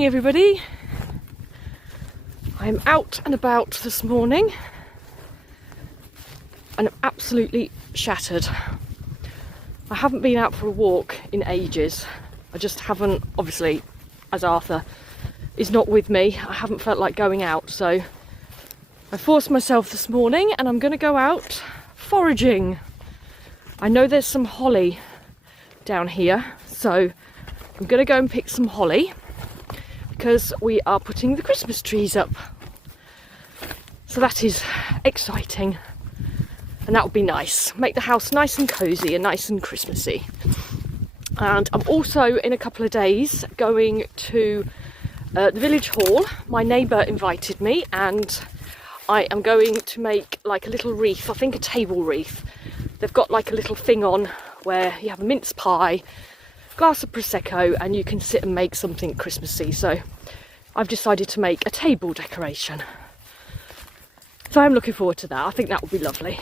Morning everybody. I'm out and about this morning and I'm absolutely shattered. I haven't been out for a walk in ages. I just haven't, obviously, as Arthur is not with me, I haven't felt like going out, so I forced myself this morning and I'm going to go out foraging. I know there's some holly down here, so I'm going to go and pick some holly because we are putting the Christmas trees up. So that is exciting and that would be nice. Make the house nice and cosy and nice and Christmassy. And I'm also in a couple of days going to the village hall. My neighbour invited me and I am going to make like a little wreath, I think a table wreath. They've got like a little thing on where you have a mince pie, glass of Prosecco, and you can sit and make something Christmassy. So I've decided to make a table decoration. So I'm looking forward to that. I think that will be lovely.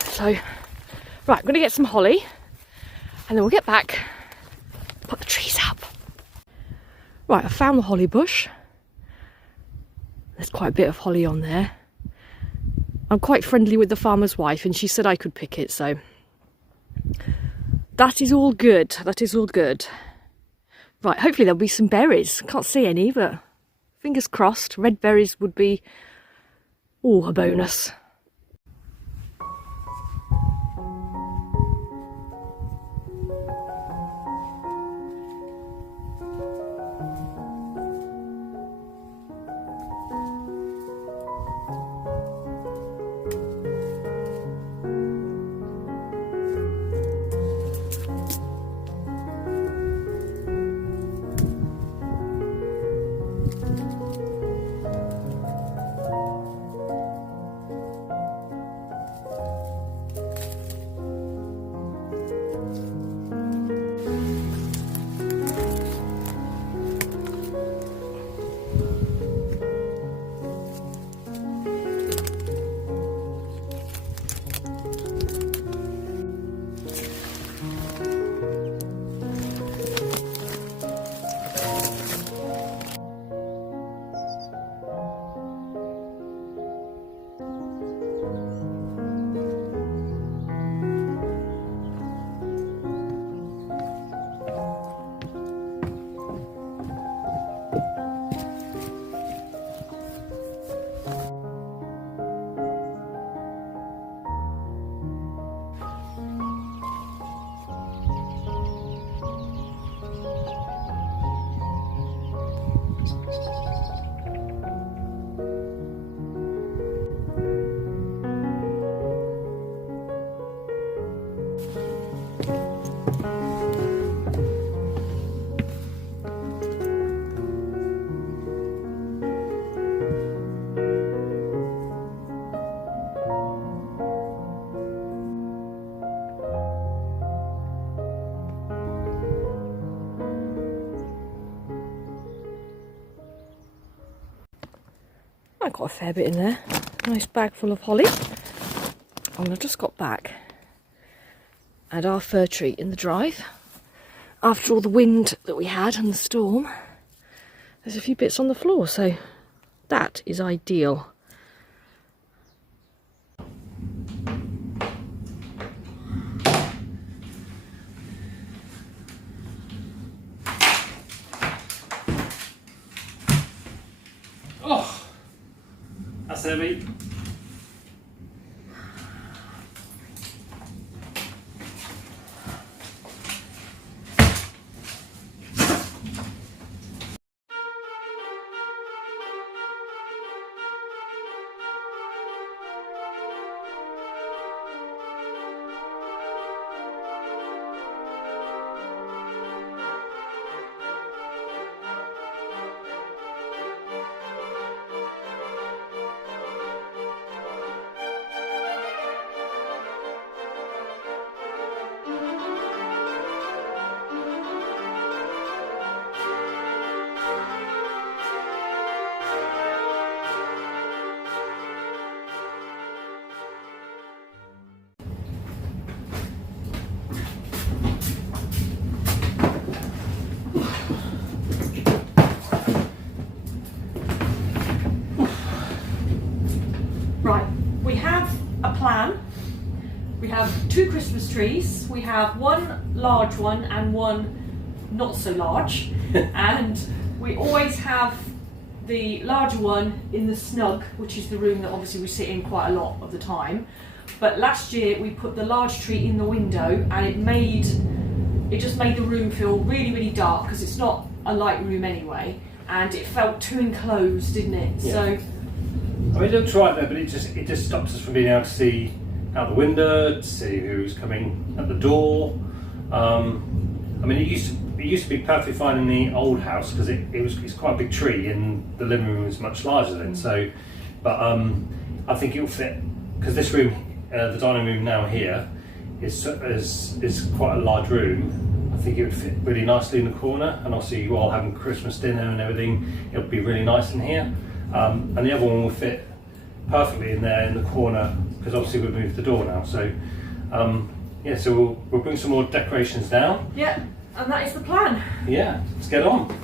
So, right, I'm going to get some holly and then we'll get back, put the trees up. Right, I found the holly bush. There's quite a bit of holly on there. I'm quite friendly with the farmer's wife and she said I could pick it, so that is all good. That is all good. Right, hopefully there'll be some berries. Can't see any, but fingers crossed. Red berries would be, a bonus. I got a fair bit in there. Nice bag full of holly. And I just got back at our fir tree in the drive. After all the wind that we had and the storm, there's a few bits on the floor, so that is ideal. Oh, that's heavy. We have 2 Christmas trees. We have one large one and one not so large. And we always have the larger one in the snug, which is the room that obviously we sit in quite a lot of the time. But last year we put the large tree in the window, and it just made the room feel really, really dark, because it's not a light room anyway, and it felt too enclosed, didn't it? Yeah. So I mean, it looks right there, but it just stops us from being able to see out the window, to see who's coming at the door. I mean, it used to be perfectly fine in the old house, because it's quite a big tree and the living room is much larger than it. So, but I think it'll fit, because this room, the dining room now here, is quite a large room. I think it would fit really nicely in the corner, and obviously you all having Christmas dinner and everything, it'll be really nice in here. And the other one will fit perfectly in there in the corner, because obviously we've moved the door now. So yeah, so we'll bring some more decorations down. yeah, and that is the plan. Yeah, let's get on.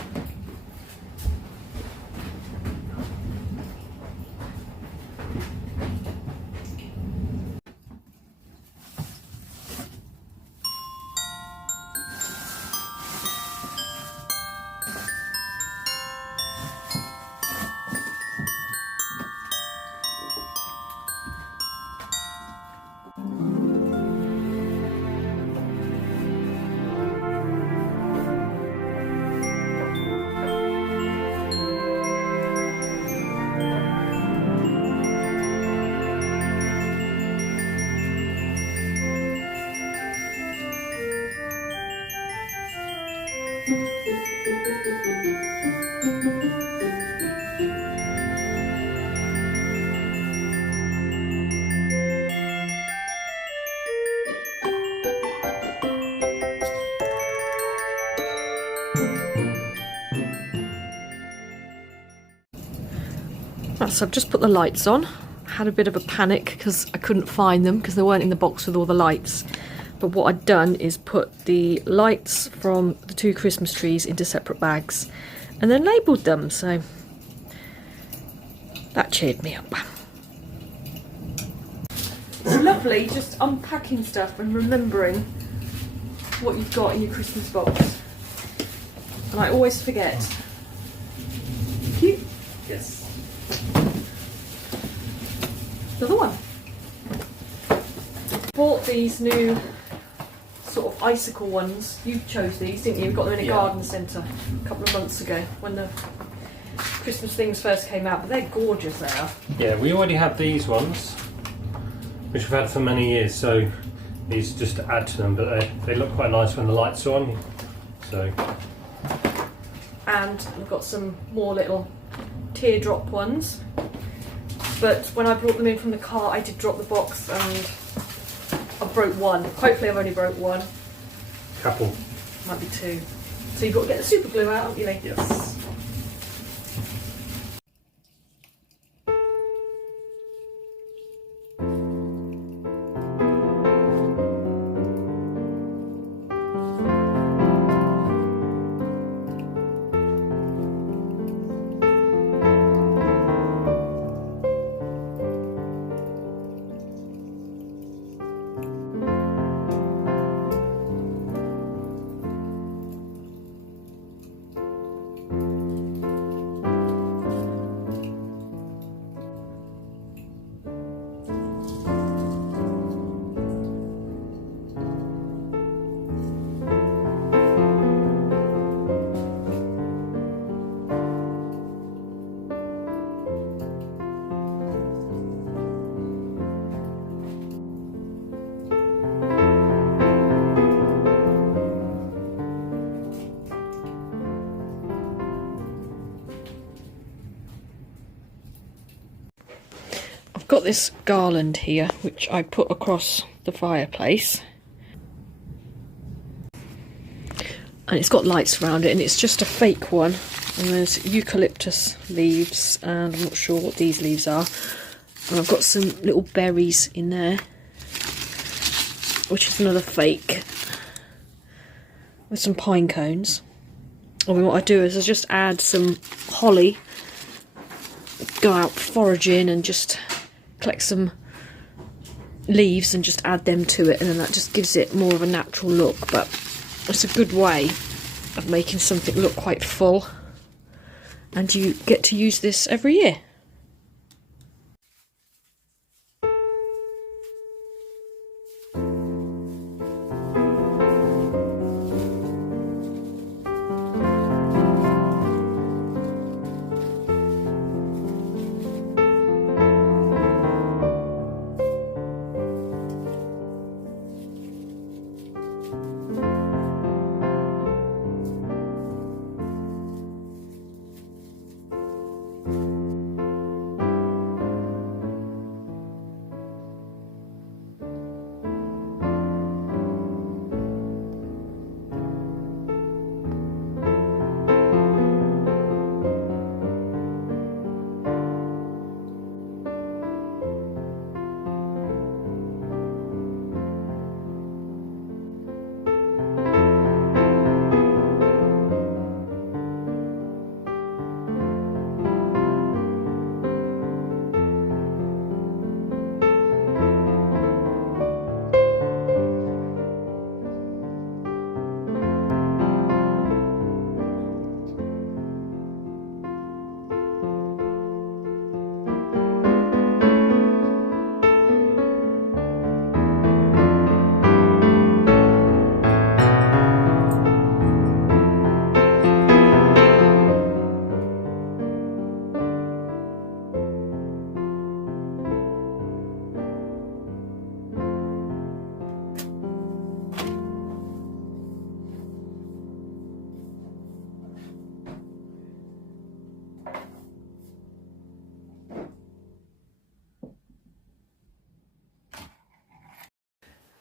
So I've just put the lights on. I had a bit of a panic because I couldn't find them because they weren't in the box with all the lights. But what I'd done is put the lights from the 2 Christmas trees into separate bags and then labelled them, so that cheered me up. It's lovely just unpacking stuff and remembering what you've got in your Christmas box. And I always forget. Cute. Yes. Another one. Bought these new sort of icicle ones. You chose these, didn't you? You got them in a garden centre a couple of months ago when the Christmas things first came out, but they're gorgeous, they are. Yeah, we already have these ones, which we've had for many years, so these just to add to them, but they look quite nice when the lights are on. So. And we've got some more little teardrop ones. But when I brought them in from the car, I did drop the box and I broke one. Hopefully I've only broke one. Couple. Might be 2. So you've got to get the super glue out, haven't you, Lee? Yes. Got this garland here which I put across the fireplace, and it's got lights around it, and it's just a fake one, and there's eucalyptus leaves, and I'm not sure what these leaves are, and I've got some little berries in there, which is another fake, with some pine cones. And what I do is I just add some holly, go out foraging and just collect some leaves and just add them to it, and then that just gives it more of a natural look. But it's a good way of making something look quite full, and you get to use this every year.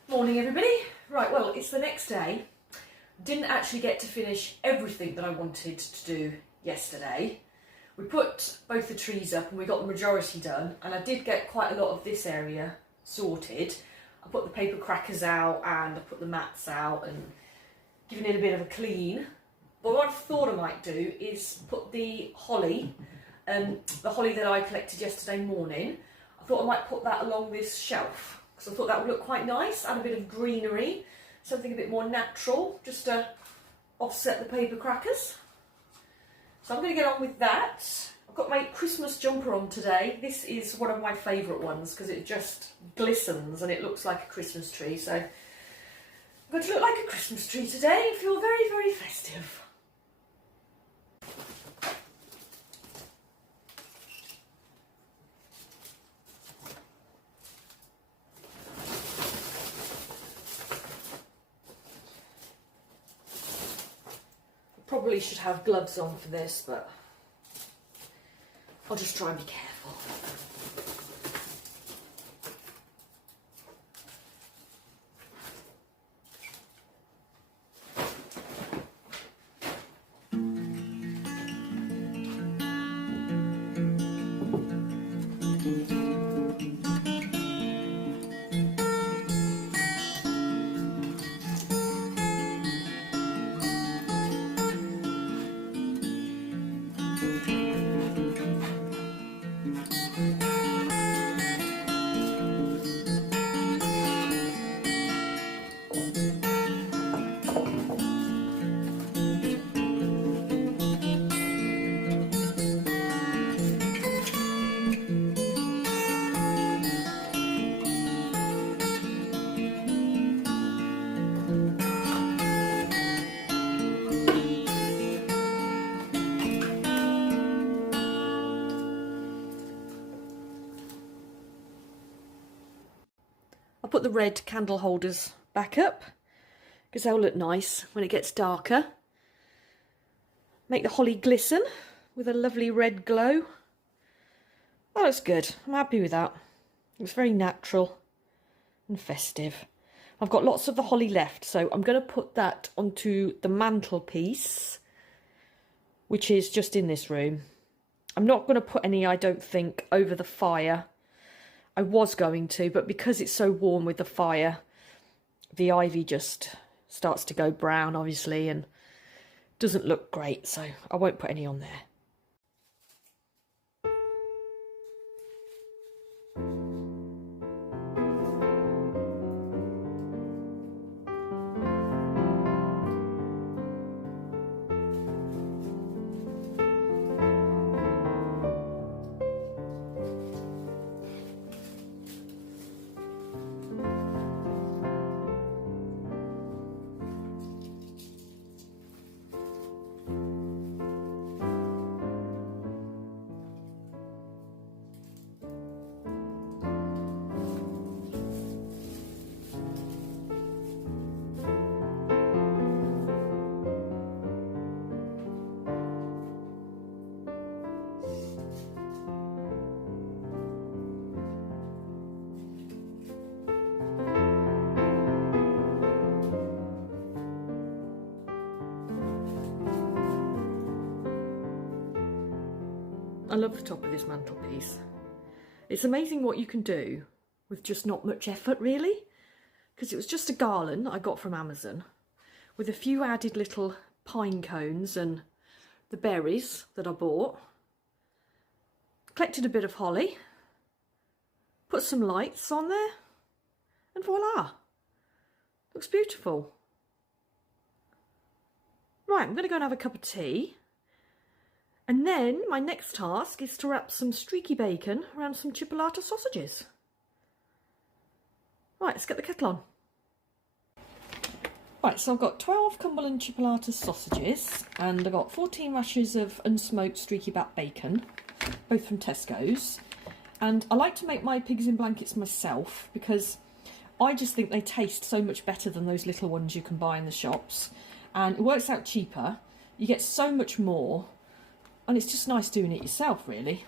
Morning everybody. Right, well, it's the next day. Didn't actually get to finish everything that I wanted to do yesterday. We put both the trees up and we got the majority done, and I did get quite a lot of this area sorted. I put the paper crackers out and I put the mats out and given it a bit of a clean. But what I thought I might do is put the holly that I collected yesterday morning, I thought I might put that along this shelf, because I thought that would look quite nice, add a bit of greenery, something a bit more natural, just to offset the paper crackers. So I'm going to get on with that. I've got my Christmas jumper on today. This is one of my favourite ones because it just glistens and it looks like a Christmas tree. So I'm going to look like a Christmas tree today and feel very, very festive. Probably should have gloves on for this, but I'll just try and be careful. I'll put the red candle holders back up because they'll look nice when it gets darker. Make the holly glisten with a lovely red glow. That looks good. I'm happy with that. It's very natural and festive. I've got lots of the holly left, so I'm going to put that onto the mantelpiece, which is just in this room. I'm not going to put any, I don't think, over the fire. I was going to, but because it's so warm with the fire, the ivy just starts to go brown, obviously, and doesn't look great, so I won't put any on there. I love the top of this mantelpiece. It's amazing what you can do with just not much effort, really, because it was just a garland I got from Amazon with a few added little pine cones and the berries that I bought. Collected a bit of holly, put some lights on there, and voila! Looks beautiful. Right, I'm going to go and have a cup of tea. And then my next task is to wrap some streaky bacon around some chipolata sausages. Right, let's get the kettle on. Right, so I've got 12 Cumberland chipolata sausages and I've got 14 rashers of unsmoked streaky back bacon, both from Tesco's. And I like to make my pigs in blankets myself because I just think they taste so much better than those little ones you can buy in the shops. And it works out cheaper, you get so much more, and it's just nice doing it yourself, really.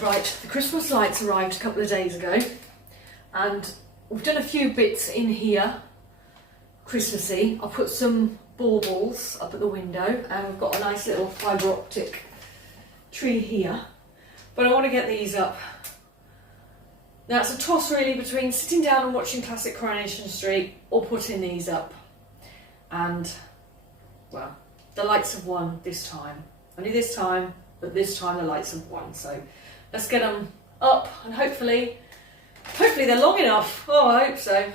Right, the Christmas lights arrived a couple of days ago and we've done a few bits in here, Christmassy. I've put some baubles up at the window and we've got a nice little fibre optic tree here. But I want to get these up. Now it's a toss really between sitting down and watching classic Coronation Street or putting these up. And, well, the lights have won this time. Only this time, but this time the lights have won, so let's get them up and hopefully they're long enough. Oh, I hope so.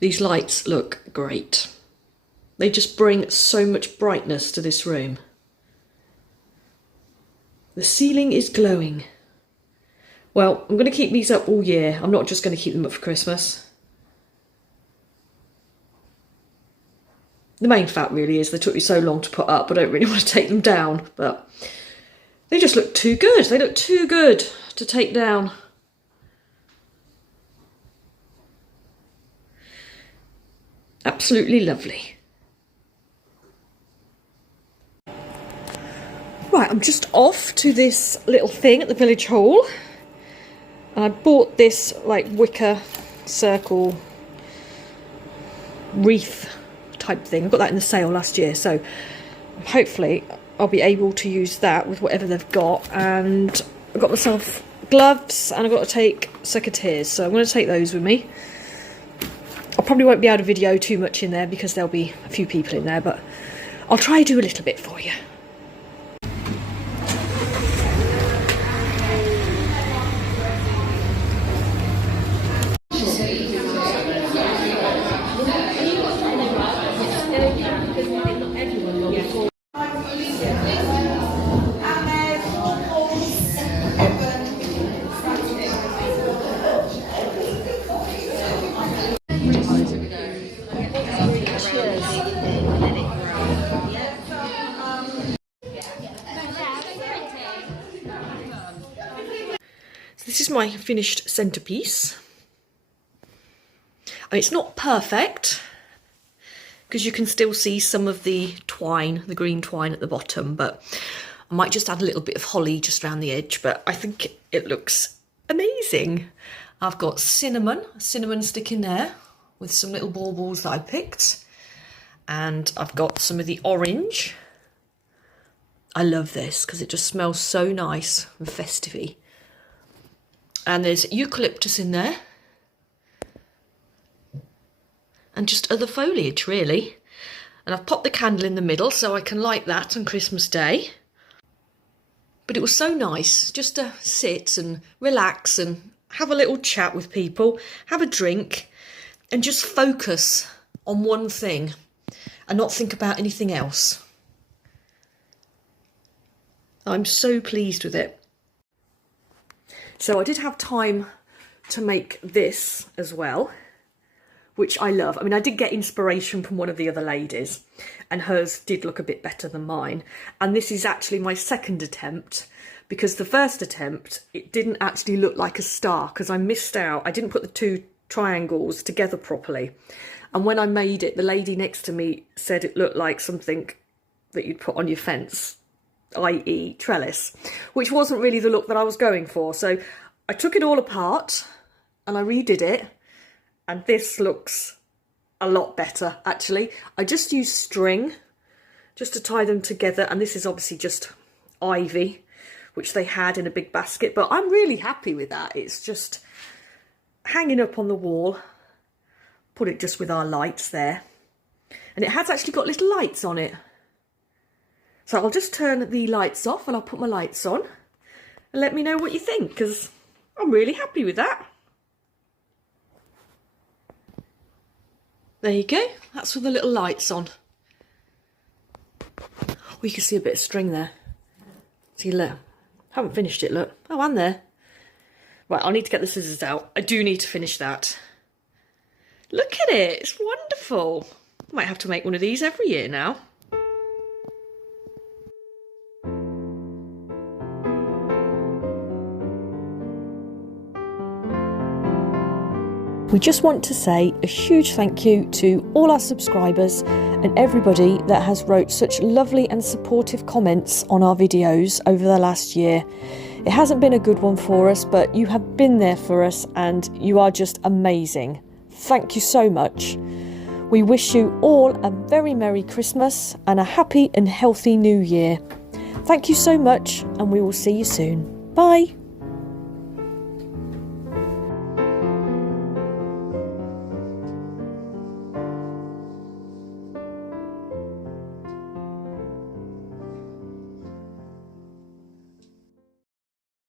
These lights look great. They just bring so much brightness to this room. The ceiling is glowing. Well, I'm going to keep these up all year. I'm not just going to keep them up for Christmas. The main fact really is they took me so long to put up, I don't really want to take them down, but they just look too good. They look too good to take down. Absolutely lovely. Right, I'm just off to this little thing at the village hall. And I bought this like wicker circle wreath type thing. I got that in the sale last year, so hopefully I'll be able to use that with whatever they've got. And I've got myself gloves and I've got to take secateurs, so I'm going to take those with me. I probably won't be able to video too much in there because there'll be a few people in there, but I'll try to do a little bit for you. this is my finished centrepiece. I mean, it's not perfect because you can still see some of the twine, the green twine at the bottom, but I might just add a little bit of holly just around the edge, but I think it looks amazing. I've got cinnamon stick in there with some little baubles that I picked, and I've got some of the orange. I love this because it just smells so nice and festive-y. And there's eucalyptus in there. And just other foliage, really. And I've popped the candle in the middle so I can light that on Christmas Day. But it was so nice just to sit and relax and have a little chat with people, have a drink, and just focus on one thing and not think about anything else. I'm so pleased with it. So I did have time to make this as well, which I love. I mean, I did get inspiration from one of the other ladies, and hers did look a bit better than mine. And this is actually my second attempt, because the first attempt, it didn't actually look like a star because I missed out. I didn't put the two triangles together properly. And when I made it, the lady next to me said it looked like something that you'd put on your fence, i.e. trellis, which wasn't really the look that I was going for. So I took it all apart and I redid it, and this looks a lot better actually. I just used string just to tie them together, and this is obviously just ivy, which they had in a big basket, but I'm really happy with that. It's just hanging up on the wall. Put it just with our lights there, and it has actually got little lights on it. So I'll just turn the lights off and I'll put my lights on, and let me know what you think, because I'm really happy with that. There you go, that's with the little lights on. Oh, you can see a bit of string there. See, look, haven't finished it, look. Oh, and there. Right, I'll need to get the scissors out. I do need to finish that. Look at it, it's wonderful. I might have to make one of these every year now. We just want to say a huge thank you to all our subscribers and everybody that has wrote such lovely and supportive comments on our videos over the last year. It hasn't been a good one for us, but you have been there for us and you are just amazing. Thank you so much. We wish you all a very Merry Christmas and a happy and healthy New Year. Thank you so much, and we will see you soon. Bye.